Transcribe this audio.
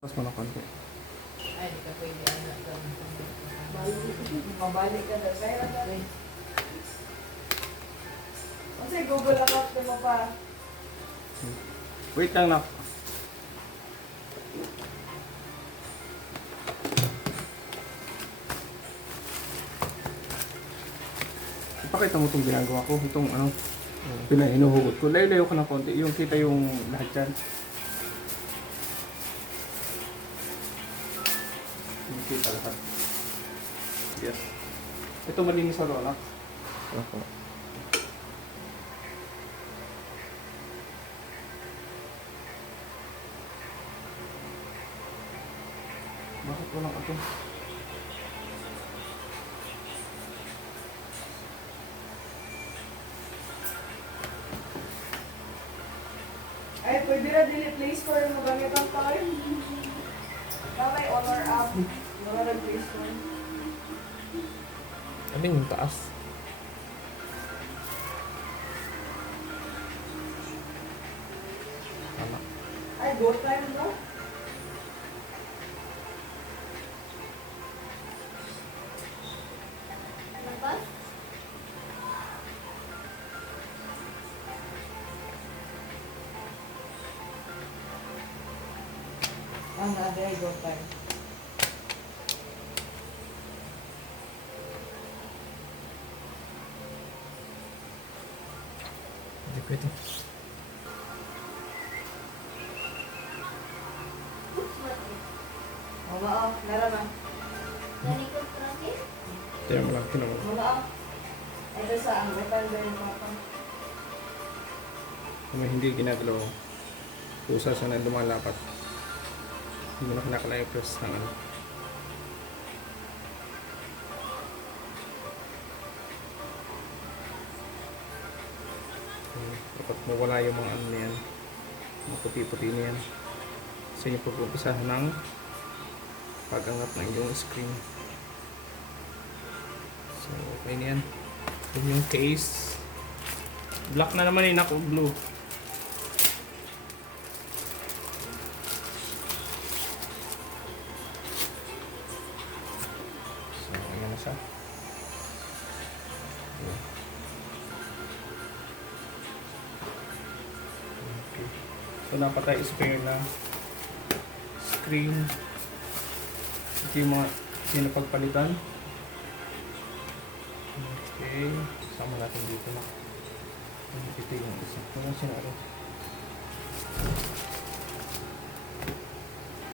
Mas mo ng konti. Ay, di ka pwede anak ka. Mabalik ka na sa'yo. Kasi Google account mo pa. Wait lang nak. Ipakita mo itong ginagawa ko. Itong ano, pinahinuhugot ko. Layo-layo ko ng konti. Yung kita yung lahat dyan. Yung kita lahat. Yes. Ito malinis sa anak. Opo. Bakit walang ato? Ay, pwede na delete place for magamit ang tayo. Kamay honor app. Mga nag-place for. Ano yung taas? Tama. Ay, go time no? Ano ba? Ang naday go time. Hindi pwede. Mga oh, meron na. Nalikod traffic? Tignan mo lang, tignan mo lang. Mga oh. Ito sa ang metal din mo pa. Kung hindi ginagalaw, pusa siya na lumalapat. Hindi mo na kinakalaya press ng ano. Dapat mawala yung mga ano na yan. Mga puti-puti na yan. Sa inyo pag-umpisahan ng pag-angat ng iyong screen. So, okay na yan. Yun yung case. Black na naman eh, naku, blue. So, ayan na siya. Okay. Okay. So, napatay spare na screen. Ito yung mga sinapagpalitan. Okay. Sama natin dito na. Ito yung isa. Ito yung sinaro.